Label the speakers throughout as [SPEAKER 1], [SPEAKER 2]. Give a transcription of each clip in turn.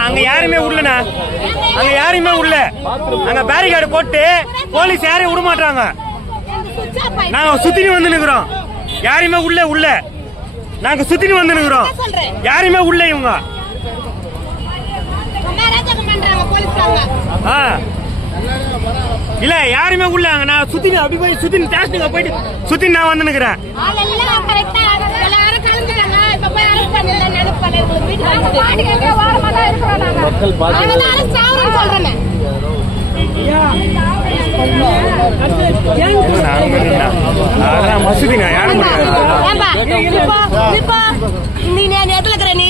[SPEAKER 1] அங்க யாருமே உள்ளண்ணா அங்க யாருமே உள்ள அங்க பேரிகார்டு போட்டு போலீஸ் யாரையும் விட மாட்டாங்க நாங்க சுத்தினு வந்து நிக்கிறோம். யாருமே உள்ள உள்ள நாங்க சுத்தினு வந்து நிக்கிறோம். யாருமே உள்ள இவங்க. ஆ. இல்ல யாருமே உள்ள அங்க சுத்தினு அப்படி போய் சுத்தினு ஸ்டேஷனுக்கு போயிட்டு சுத்தினு நான் வந்து நிக்கிறேன். அதான் மசூதிங்க யாரும்
[SPEAKER 2] நீ நான் எதுல இருக்கிற நீ.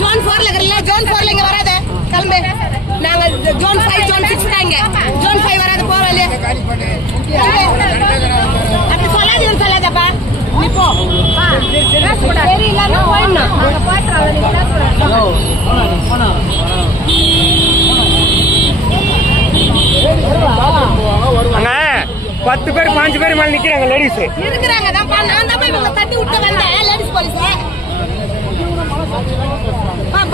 [SPEAKER 2] ஜோன் போர்ல இருக்கிற ஜோன் போர்ல இங்க
[SPEAKER 1] வர பேர் மேல நிக்கிறாங்க லேடிஸ்
[SPEAKER 2] இருக்கிறாங்க. தான் நான் தான் போய் இவங்களை தட்டி விட்டு வந்தேன். லேடிஸ் போலீஸ்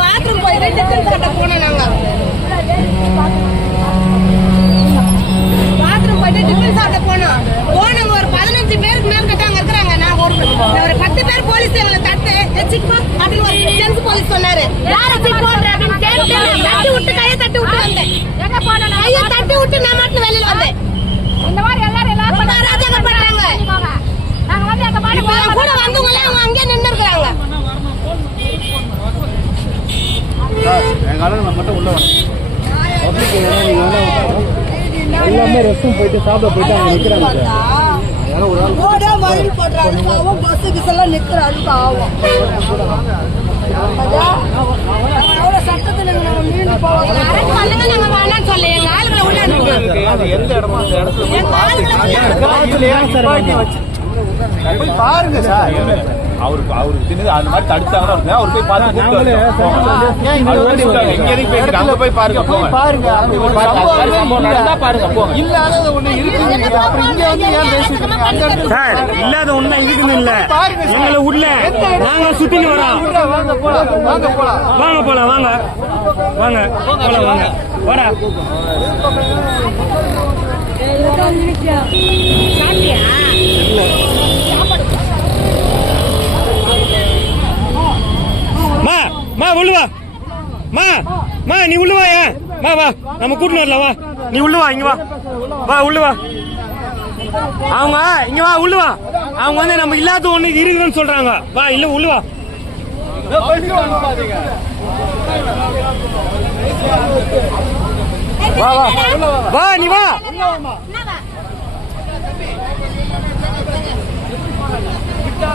[SPEAKER 2] பாத்ரூம் போய் ரெண்டு டிஃபன் கட்ட போனோம் நாங்க. பாத்ரூம் போயிட்டு டிஃபன் சாப்பிட்ட போனோம். போனவங்க ஒரு பதினஞ்சு பேருக்கு மேல கிட்ட அங்க இருக்கிறாங்க நான் ஒரு ஒரு பத்து பேர் போலீஸ் எங்களை தட்டு சிக்மா அப்படின்னு ஒரு ஜென்ஸ் போலீஸ் சொன்னாரு யார சிக் போடுற அப்படின்னு கேட்டு தட்டி விட்டு கையை தட்டி விட்டு வந்தேன் எங்க போன கையை தட்டி விட்டு நான் மட்டும் வெளியில வந்தேன்
[SPEAKER 3] இந்த மாதிரி எல்லாரும் எல்லாரும்
[SPEAKER 2] ரொம்ப அராஜகப்படுறாங்க.
[SPEAKER 3] நாங்க வந்து எங்க பாட்டு
[SPEAKER 2] இப்ப என் கூட வந்தவங்களே அவங்க அங்கேயே நின்று இருக்கிறாங்க
[SPEAKER 4] எங்க ஆளு நம்ம மட்டும் உள்ள வரணும். பப்ளிக் நீங்க வேணா எல்லாமே ரெஸ்ட் ரூம் போயிட்டு சாப்பிட போயிட்டு
[SPEAKER 5] நாங்கள்
[SPEAKER 2] அனுப்புங்க.
[SPEAKER 4] போய் பாருங்க சார்.
[SPEAKER 6] அவருக்கு அவருக்கு தெரிஞ்சது அந்த மாதிரி தடுத்தாங்கன்னா இருக்கு. அவர் போய் பார்த்து கூப்பிட்டு இங்க பேசுறீங்க? அங்க போய் பாருங்க போங்க.
[SPEAKER 4] பாருங்க.
[SPEAKER 6] பாருங்க. போங்க.
[SPEAKER 4] இல்லாதது ஒண்ணு இருக்குது அப்புறம் இங்க வந்து ஏன் இடத்துல
[SPEAKER 1] சார் இல்லாத ஒண்ணு இருக்குன்னு இல்ல. எங்களை உள்ள நாங்க சுத்தின்னு வரோம்.
[SPEAKER 4] வாங்க போலாம். வாங்க போலாம்.
[SPEAKER 1] வாங்க போலாம் வாங்க. வாங்க போலாம் வாங்க. வாடா மா மா உள்ள வா மா மா நீ உள்ள வா ஏன் வா வா. நம்ம கூட்டின்னு வரல வா. நீ உள்ள வா இங்க வா. வா உள்ள வா. அவங்க இங்க வா உள்ள வா. அவங்க வந்து நம்ம இல்லாத ஒண்ணு இருக்குதுன்னு சொல்றாங்க. வா இல்ல உள்ள வா. வா வா. வா நீ வா.
[SPEAKER 4] விட்டா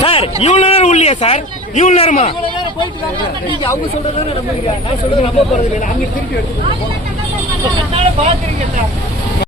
[SPEAKER 1] சார் இவ்வளவு நேரம் உள்ளியா சார். இவ்வளவு நேரமா?
[SPEAKER 4] அவங்க சொல்றது நான் சொல்றது நம்ப போறது இல்லை அங்க திருப்பி எடுத்து பாக்குறீங்க